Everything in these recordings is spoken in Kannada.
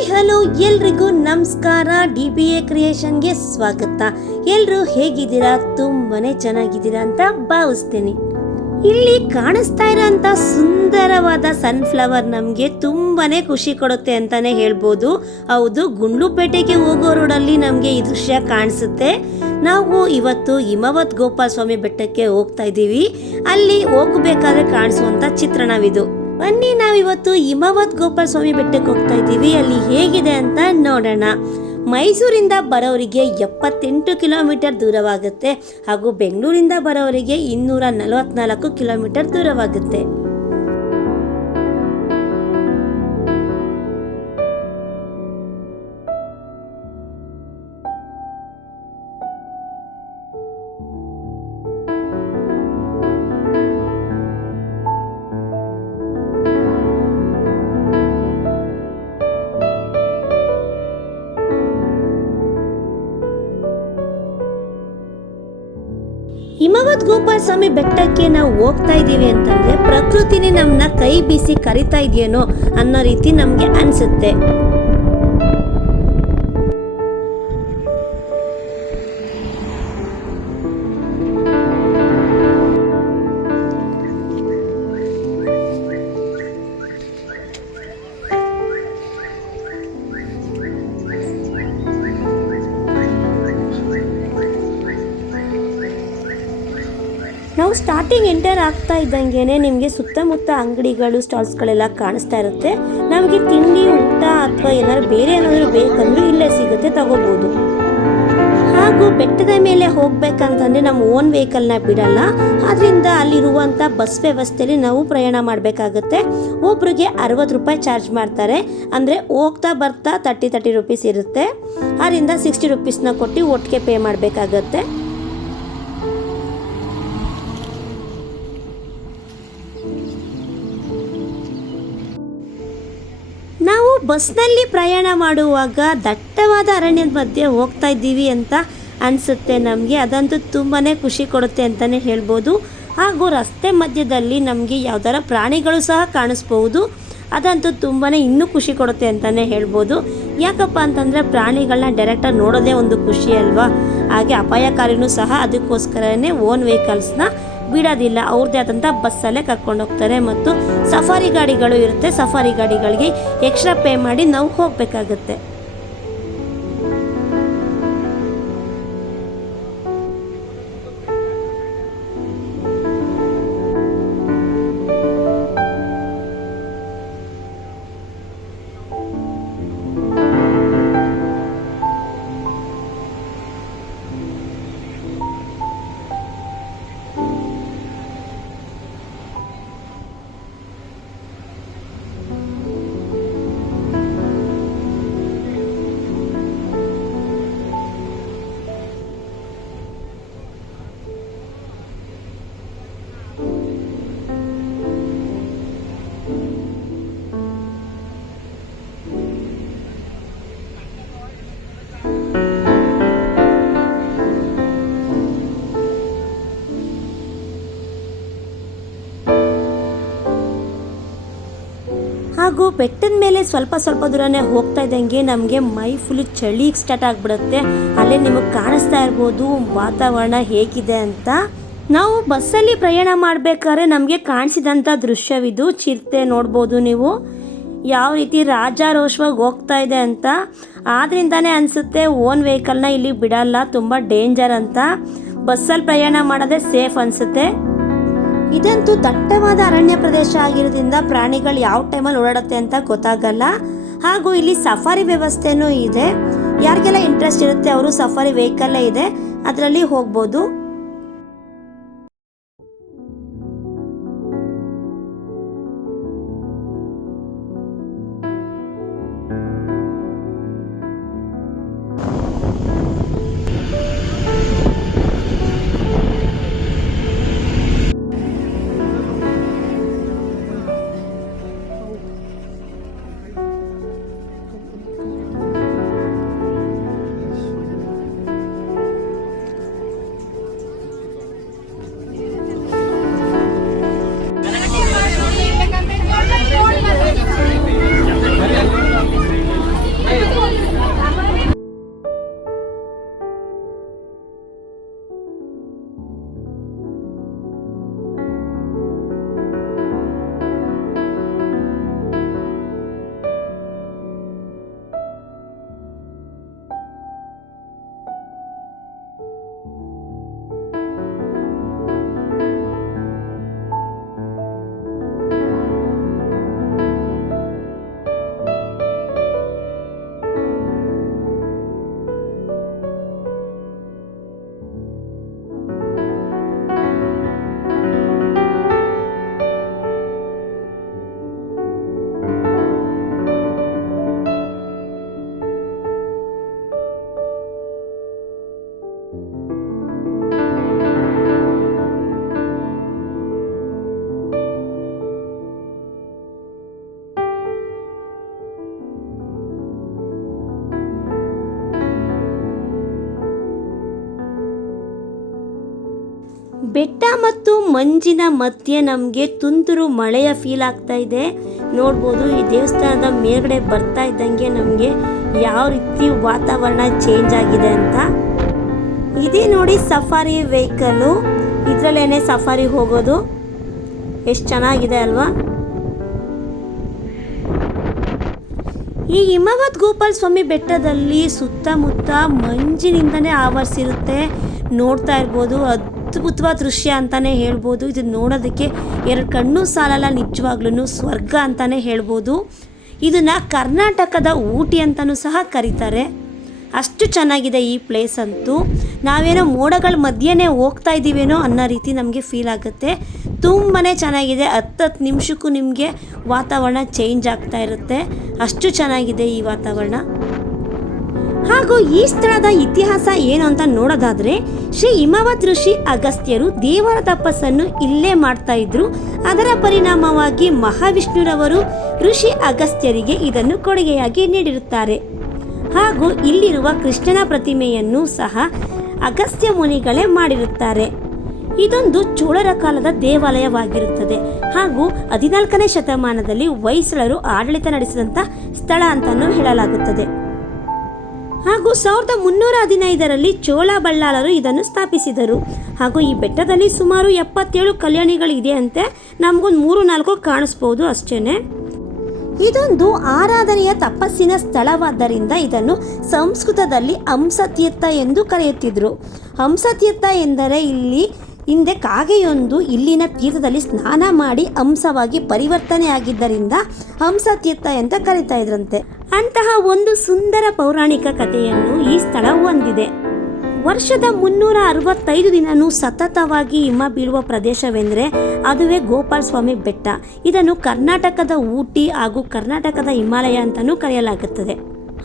ಹಾಯ್ ಹಲೋ ಎಲ್ರಿಗೂ ನಮಸ್ಕಾರ. DBA ಕ್ರಿಯೇಷನ್ಗೆ ಸ್ವಾಗತ. ಎಲ್ಲರೂ ಹೇಗಿದ್ದೀರಾ? ತುಂಬಾನೇ ಚೆನ್ನಾಗಿದ್ದೀರಾ ಅಂತ ಭಾವಿಸ್ತೀನಿ. ಇಲ್ಲಿ ಕಾಣಿಸ್ತಾ ಇರೋಂಥ ಸುಂದರವಾದ ಸನ್ಫ್ಲವರ್ ನಮಗೆ ತುಂಬಾನೇ ಖುಷಿ ಕೊಡುತ್ತೆ ಅಂತಾನೆ ಹೇಳ್ಬೋದು. ಹೌದು, ಗುಂಡ್ಲುಪೇಟೆಗೆ ಹೋಗೋ ರೋಡಲ್ಲಿ ನಮಗೆ ಈ ದೃಶ್ಯ ಕಾಣಿಸುತ್ತೆ. ನಾವು ಇವತ್ತು ಹಿಮವದ್ ಗೋಪಾಲ ಸ್ವಾಮಿ ಬೆಟ್ಟಕ್ಕೆ ಹೋಗ್ತಾ ಇದ್ದೀವಿ. ಅಲ್ಲಿ ಹೋಗಬೇಕಾದ್ರೆ ಕಾಣಿಸುವಂತ ಚಿತ್ರಣವಿದು. ಬನ್ನಿ, ನಾವಿವತ್ತು ಹಿಮವದ್ ಗೋಪಾಲ ಸ್ವಾಮಿ ಬೆಟ್ಟಕ್ಕೆ ಹೋಗ್ತಾ ಇದ್ದೀವಿ. ಅಲ್ಲಿ ಹೇಗಿದೆ ಅಂತ ನೋಡೋಣ. ಮೈಸೂರಿಂದ ಬರೋರಿಗೆ 78 ಕಿಲೋಮೀಟರ್ ದೂರವಾಗುತ್ತೆ ಹಾಗೂ ಬೆಂಗಳೂರಿಂದ ಬರೋರಿಗೆ 244 ಕಿಲೋಮೀಟರ್ ದೂರವಾಗುತ್ತೆ. ಹಿಮವದ್ ಗೋಪಾಲ ಸ್ವಾಮಿ ಬೆಟ್ಟಕ್ಕೆ ನಾವು ಹೋಗ್ತಾ ಇದ್ದೀವಿ ಅಂತಂದ್ರೆ ಪ್ರಕೃತಿನೇ ನಮ್ಮನ್ನ ಕೈ ಬೀಸಿ ಕರಿತಾ ಇದೆಯೇನೋ ಅನ್ನೋ ರೀತಿ ನಮ್ಗೆ ಅನ್ಸುತ್ತೆ. ನಾವು ಸ್ಟಾರ್ಟಿಂಗ್ ಎಂಟರ್ ಆಗ್ತಾ ಇದ್ದಂಗೆನೆ ನಿಮಗೆ ಸುತ್ತಮುತ್ತ ಅಂಗಡಿಗಳು, ಸ್ಟಾಲ್ಸ್ಗಳೆಲ್ಲ ಕಾಣಿಸ್ತಾ ಇರುತ್ತೆ. ನಮಗೆ ತಿಂಡಿ, ಊಟ ಅಥವಾ ಏನಾದ್ರು ಬೇರೆ ಏನಾದರೂ ಬೇಕಂದ್ರೂ ಇಲ್ಲೇ ಸಿಗುತ್ತೆ, ತಗೋಬಹುದು. ಹಾಗೂ ಬೆಟ್ಟದ ಮೇಲೆ ಹೋಗ್ಬೇಕಂತಂದ್ರೆ ನಮ್ಮ ಓನ್ ವೆಹಿಕಲ್ನ ಬಿಡಲ್ಲ. ಆದ್ರಿಂದ ಅಲ್ಲಿರುವಂಥ ಬಸ್ ವ್ಯವಸ್ಥೆಯಲ್ಲಿ ನಾವು ಪ್ರಯಾಣ ಮಾಡಬೇಕಾಗುತ್ತೆ. ಒಬ್ರಿಗೆ 60 ರೂಪಾಯಿ ಚಾರ್ಜ್ ಮಾಡ್ತಾರೆ. ಅಂದರೆ ಹೋಗ್ತಾ ಬರ್ತಾ 30 ರೂಪೀಸ್ ಇರುತ್ತೆ. ಅದರಿಂದ 60 ರೂಪೀಸ್ನ ಕೊಟ್ಟು ಒಟ್ಟಿಗೆ ಪೇ ಮಾಡಬೇಕಾಗತ್ತೆ. ನಾವು ಬಸ್ನಲ್ಲಿ ಪ್ರಯಾಣ ಮಾಡುವಾಗ ದಟ್ಟವಾದ ಅರಣ್ಯದ ಮಧ್ಯೆ ಹೋಗ್ತಾ ಇದ್ದೀವಿ ಅಂತ ಅನಿಸುತ್ತೆ ನಮಗೆ. ಅದಂತೂ ತುಂಬಾ ಖುಷಿ ಕೊಡುತ್ತೆ ಅಂತಲೇ ಹೇಳ್ಬೋದು. ಹಾಗೂ ರಸ್ತೆ ಮಧ್ಯದಲ್ಲಿ ನಮಗೆ ಯಾವ್ದಾರ ಪ್ರಾಣಿಗಳು ಸಹ ಕಾಣಿಸ್ಬೋದು. ಅದಂತೂ ತುಂಬಾ ಇನ್ನೂ ಖುಷಿ ಕೊಡುತ್ತೆ ಅಂತಲೇ ಹೇಳ್ಬೋದು. ಯಾಕಪ್ಪ ಅಂತಂದರೆ ಪ್ರಾಣಿಗಳನ್ನ ಡೈರೆಕ್ಟಾಗಿ ನೋಡೋದೇ ಒಂದು ಖುಷಿ ಅಲ್ವಾ. ಹಾಗೆ ಅಪಾಯಕಾರಿನೂ ಸಹ. ಅದಕ್ಕೋಸ್ಕರನೇ ಓನ್ ವೆಹಿಕಲ್ಸ್ನ ಬಿಡೋದಿಲ್ಲ. ಅವ್ರದ್ದೇ ಆದಂಥ ಬಸ್ಸಲ್ಲೇ ಕರ್ಕೊಂಡು ಹೋಗ್ತಾರೆ. ಮತ್ತು ಸಫಾರಿ ಗಾಡಿಗಳು ಇರುತ್ತೆ. ಸಫಾರಿ ಗಾಡಿಗಳಿಗೆ ಎಕ್ಸ್ಟ್ರಾ ಪೇ ಮಾಡಿ ನಾವು ಹೋಗಬೇಕಾಗತ್ತೆ. ಹಾಗೂ ಬೆಟ್ಟದ ಮೇಲೆ ಸ್ವಲ್ಪ ದೂರನೇ ಹೋಗ್ತಾ ಇದ್ದಂಗೆ ನಮಗೆ ಮೈ ಫುಲ್ ಚಳಿ ಸ್ಟಾರ್ಟ್ ಆಗಿಬಿಡುತ್ತೆ. ಅಲ್ಲೇ ನಿಮಗೆ ಕಾಣಿಸ್ತಾ ಇರ್ಬೋದು ವಾತಾವರಣ ಹೇಗಿದೆ ಅಂತ. ನಾವು ಬಸ್ಸಲ್ಲಿ ಪ್ರಯಾಣ ಮಾಡಬೇಕಾದ್ರೆ ನಮಗೆ ಕಾಣಿಸಿದಂಥ ದೃಶ್ಯವಿದು. ಚಿರತೆ ನೋಡ್ಬೋದು ನೀವು ಯಾವ ರೀತಿ ರಾಜಾರೋಷವಾಗಿ ಹೋಗ್ತಾ ಇದೆ ಅಂತ. ಆದ್ರಿಂದಾನೇ ಅನಿಸುತ್ತೆ ಓನ್ ವೆಹಿಕಲ್ನ ಇಲ್ಲಿ ಬಿಡಲ್ಲ, ತುಂಬ ಡೇಂಜರ್ ಅಂತ. ಬಸ್ಸಲ್ಲಿ ಪ್ರಯಾಣ ಮಾಡೋದೇ ಸೇಫ್ ಅನಿಸುತ್ತೆ. ಇದಂತೂ ದಟ್ಟವಾದ ಅರಣ್ಯ ಪ್ರದೇಶ ಆಗಿರೋದ್ರಿಂದ ಪ್ರಾಣಿಗಳು ಯಾವ ಟೈಮಲ್ಲಿ ಓಡಾಡುತ್ತೆ ಅಂತ ಗೊತ್ತಾಗಲ್ಲ. ಹಾಗೂ ಇಲ್ಲಿ ಸಫಾರಿ ವ್ಯವಸ್ಥೆನೂ ಇದೆ. ಯಾರಿಗೆಲ್ಲ ಇಂಟ್ರೆಸ್ಟ್ ಇರುತ್ತೆ ಅವರು ಸಫಾರಿ ವೆಹಿಕಲ್ಲೇ ಇದೆ, ಅದರಲ್ಲಿ ಹೋಗ್ಬೋದು. ಬೆಟ್ಟ ಮತ್ತು ಮಂಜಿನ ಮಧ್ಯೆ ನಮಗೆ ತುಂತುರು ಮಳೆಯ ಫೀಲ್ ಆಗ್ತಾ ಇದೆ. ನೋಡ್ಬೋದು ಈ ದೇವಸ್ಥಾನದ ಮೇಲ್ಗಡೆ ಬರ್ತಾ ಇದ್ದಂಗೆ ನಮಗೆ ಯಾವ ರೀತಿ ವಾತಾವರಣ ಚೇಂಜ್ ಆಗಿದೆ ಅಂತ. ಇದೇ ನೋಡಿ ಸಫಾರಿ ವೆಹಿಕಲ್ಲು, ಇದರಲ್ಲೇನೆ ಸಫಾರಿ ಹೋಗೋದು. ಎಷ್ಟು ಚೆನ್ನಾಗಿದೆ ಅಲ್ವಾ. ಈ ಹಿಮವದ್ ಗೋಪಾಲ ಸ್ವಾಮಿ ಬೆಟ್ಟದಲ್ಲಿ ಸುತ್ತಮುತ್ತ ಮಂಜಿನಿಂದನೇ ಆವರಿಸಿರುತ್ತೆ. ನೋಡ್ತಾ ಇರ್ಬೋದು, ಅದ್ಭುತವಾದ ದೃಶ್ಯ ಅಂತಾನೆ ಹೇಳ್ಬೋದು. ಇದು ನೋಡೋದಕ್ಕೆ ಎರಡು ಕಣ್ಣು ಸಾಲಲ್ಲ, ನಿಜವಾಗ್ಲೂ ಸ್ವರ್ಗ ಅಂತಾನೆ ಹೇಳ್ಬೋದು. ಇದನ್ನ ಕರ್ನಾಟಕದ ಊಟಿ ಅಂತಲೂ ಸಹ ಕರೀತಾರೆ. ಅಷ್ಟು ಚೆನ್ನಾಗಿದೆ ಈ ಪ್ಲೇಸ್ ಅಂತೂ. ನಾವೇನೋ ಮೋಡಗಳ ಮಧ್ಯೆನೇ ಹೋಗ್ತಾ ಇದ್ದೀವೇನೋ ಅನ್ನೋ ರೀತಿ ನಮಗೆ ಫೀಲ್ ಆಗುತ್ತೆ. ತುಂಬಾ ಚೆನ್ನಾಗಿದೆ. 10 ನಿಮಿಷಕ್ಕೂ ನಿಮಗೆ ವಾತಾವರಣ ಚೇಂಜ್ ಆಗ್ತಾ ಇರುತ್ತೆ. ಅಷ್ಟು ಚೆನ್ನಾಗಿದೆ ಈ ವಾತಾವರಣ. ಹಾಗೂ ಈ ಸ್ಥಳದ ಇತಿಹಾಸ ಏನು ಅಂತ ನೋಡೋದಾದ್ರೆ, ಶ್ರೀ ಹಿಮವದ್ ಋಷಿ ಅಗಸ್ತ್ಯರು ದೇವರ ತಪಸ್ಸನ್ನು ಇಲ್ಲೇ ಮಾಡ್ತಾ ಇದ್ರು. ಅದರ ಪರಿಣಾಮವಾಗಿ ಮಹಾವಿಷ್ಣುರವರು ಋಷಿ ಅಗಸ್ತ್ಯರಿಗೆ ಇದನ್ನು ಕೊಡುಗೆಯಾಗಿ ನೀಡಿರುತ್ತಾರೆ. ಹಾಗೂ ಇಲ್ಲಿರುವ ಕೃಷ್ಣನ ಪ್ರತಿಮೆಯನ್ನು ಸಹ ಅಗಸ್ತ್ಯ ಮುನಿಗಳೇ ಮಾಡಿರುತ್ತಾರೆ. ಇದೊಂದು ಚೋಳರ ಕಾಲದ ದೇವಾಲಯವಾಗಿರುತ್ತದೆ. ಹಾಗೂ 14ನೇ ಶತಮಾನದಲ್ಲಿ ಹೊಯ್ಸಳರು ಆಡಳಿತ ನಡೆಸಿದಂಥ ಸ್ಥಳ ಅಂತಲೂ ಹೇಳಲಾಗುತ್ತದೆ. ಹಾಗೂ 1315ರಲ್ಲಿ ಚೋಳಬಳ್ಳಾಲರು ಇದನ್ನು ಸ್ಥಾಪಿಸಿದರು. ಹಾಗೂ ಈ ಬೆಟ್ಟದಲ್ಲಿ ಸುಮಾರು 77 ಕಲ್ಯಾಣಿಗಳಿದೆ ಅಂತೆ. ನಮಗೊಂದು 3-4 ಕಾಣಿಸ್ಬೋದು ಅಷ್ಟೇ. ಇದೊಂದು ಆರಾಧನೆಯ ತಪಸ್ಸಿನ ಸ್ಥಳವಾದ್ದರಿಂದ ಇದನ್ನು ಸಂಸ್ಕೃತದಲ್ಲಿ ಹಂಸತೀರ್ಥ ಎಂದು ಕರೆಯುತ್ತಿದ್ದರು. ಹಂಸತೀರ್ಥ ಎಂದರೆ ಇಲ್ಲಿ ಹಿಂದೆ ಕಾಗೆಯೊಂದು ಇಲ್ಲಿನ ತೀರ್ಥದಲ್ಲಿ ಸ್ನಾನ ಮಾಡಿ ಹಂಸವಾಗಿ ಪರಿವರ್ತನೆ ಆಗಿದ್ದರಿಂದ ಹಂಸತೀರ್ಥ ಅಂತ ಕರೀತಾ ಇದ್ರಂತೆ. ಅಂತಹ ಒಂದು ಸುಂದರ ಪೌರಾಣಿಕ ಕಥೆಯನ್ನು ಈ ಸ್ಥಳ ಹೊಂದಿದೆ. ವರ್ಷದ 365 ದಿನವೂ ಸತತವಾಗಿ ಹಿಮ ಬೀಳುವ ಪ್ರದೇಶವೆಂದರೆ ಅದುವೇ ಗೋಪಾಲ ಸ್ವಾಮಿ ಬೆಟ್ಟ. ಇದನ್ನು ಕರ್ನಾಟಕದ ಊಟಿ ಹಾಗೂ ಕರ್ನಾಟಕದ ಹಿಮಾಲಯ ಅಂತಲೂ ಕರೆಯಲಾಗುತ್ತದೆ.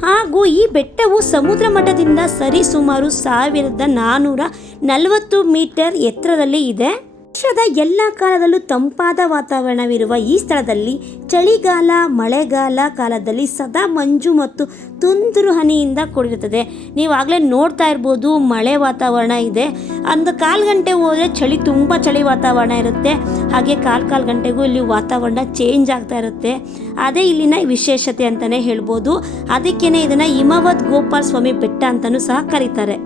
ಹಾಗೂ ಈ ಬೆಟ್ಟವು ಸಮುದ್ರ ಮಟ್ಟದಿಂದ ಸರಿ ಸುಮಾರು 1440 ಮೀಟರ್ ಎತ್ತರದಲ್ಲಿ ಇದೆ. ವರ್ಷದ ಎಲ್ಲ ಕಾಲದಲ್ಲೂ ತಂಪಾದ ವಾತಾವರಣವಿರುವ ಈ ಸ್ಥಳದಲ್ಲಿ ಚಳಿಗಾಲ, ಮಳೆಗಾಲ ಕಾಲದಲ್ಲಿ ಸದಾ ಮಂಜು ಮತ್ತು ತುಂತುರು ಹನಿಯಿಂದ ಕೂಡಿರುತ್ತದೆ. ನೀವಾಗಲೇ ನೋಡ್ತಾ ಇರ್ಬೋದು, ಮಳೆ ವಾತಾವರಣ ಇದೆ. ಒಂದು 1/4 ಗಂಟೆ ಹೋದರೆ ತುಂಬ ಚಳಿ ವಾತಾವರಣ ಇರುತ್ತೆ. ಹಾಗೆ 1/4 ಗಂಟೆಗೂ ಇಲ್ಲಿ ವಾತಾವರಣ ಚೇಂಜ್ ಆಗ್ತಾ ಇರುತ್ತೆ. ಅದೇ ಇಲ್ಲಿನ ವಿಶೇಷತೆ ಅಂತಲೇ ಹೇಳ್ಬೋದು. ಅದಕ್ಕೇನೆ ಇದನ್ನು ಹಿಮವದ್ ಗೋಪಾಲ ಸ್ವಾಮಿ ಬೆಟ್ಟ ಅಂತಲೂ ಸಹ ಕರೀತಾರೆ.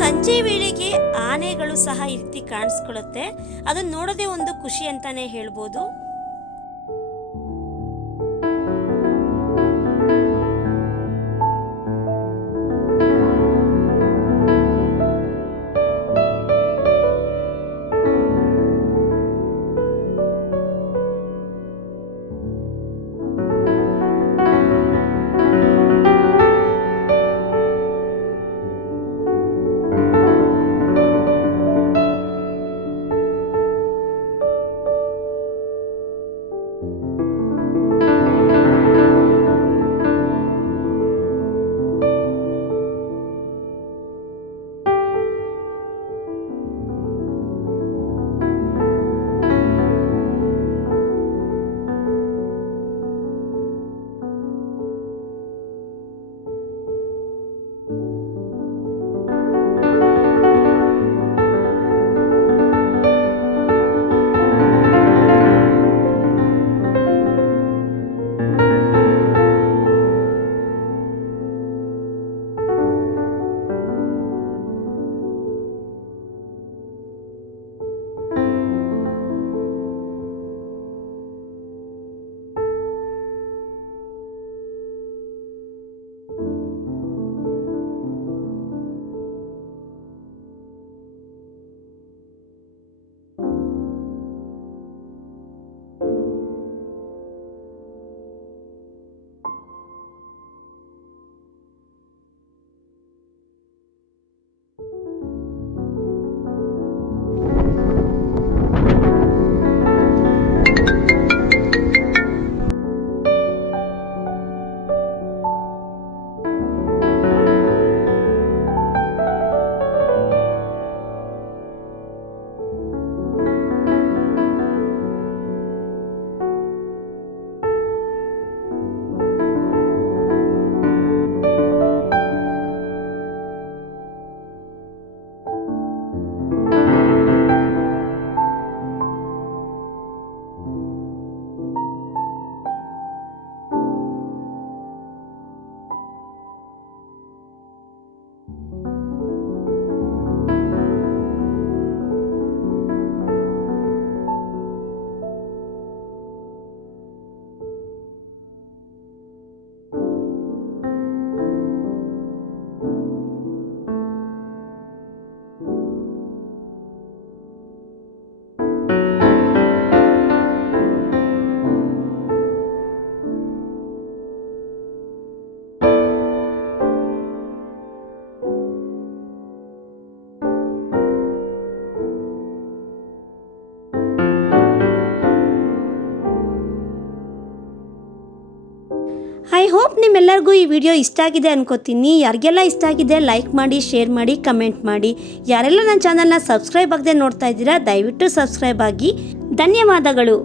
ಸಂಜೆ ವೇಳೆಗೆ ಆನೆಗಳು ಸಹ ಈ ರೀತಿ ಕಾಣಿಸ್ಕೊಳ್ಳುತ್ತೆ. ಅದನ್ನ ನೋಡೋದೇ ಒಂದು ಖುಷಿ ಅಂತಾನೆ ಹೇಳ್ಬೋದು. ನಿಮ್ಮೆಲ್ಲರಿಗೂ ಈ ವಿಡಿಯೋ ಇಷ್ಟ ಆಗಿದೆ ಅನ್ಕೋತೀನಿ. ಯಾರಿಗೆಲ್ಲ ಇಷ್ಟ ಆಗಿದೆ ಲೈಕ್ ಮಾಡಿ, ಶೇರ್ ಮಾಡಿ, ಕಮೆಂಟ್ ಮಾಡಿ. ಯಾರೆಲ್ಲ ನನ್ನ ಚಾನಲ್ನ ಸಬ್ಸ್ಕ್ರೈಬ್ ಆಗದೆ ನೋಡ್ತಾ ಇದ್ದೀರಾ ದಯವಿಟ್ಟು ಸಬ್ಸ್ಕ್ರೈಬ್ ಆಗಿ. ಧನ್ಯವಾದಗಳು.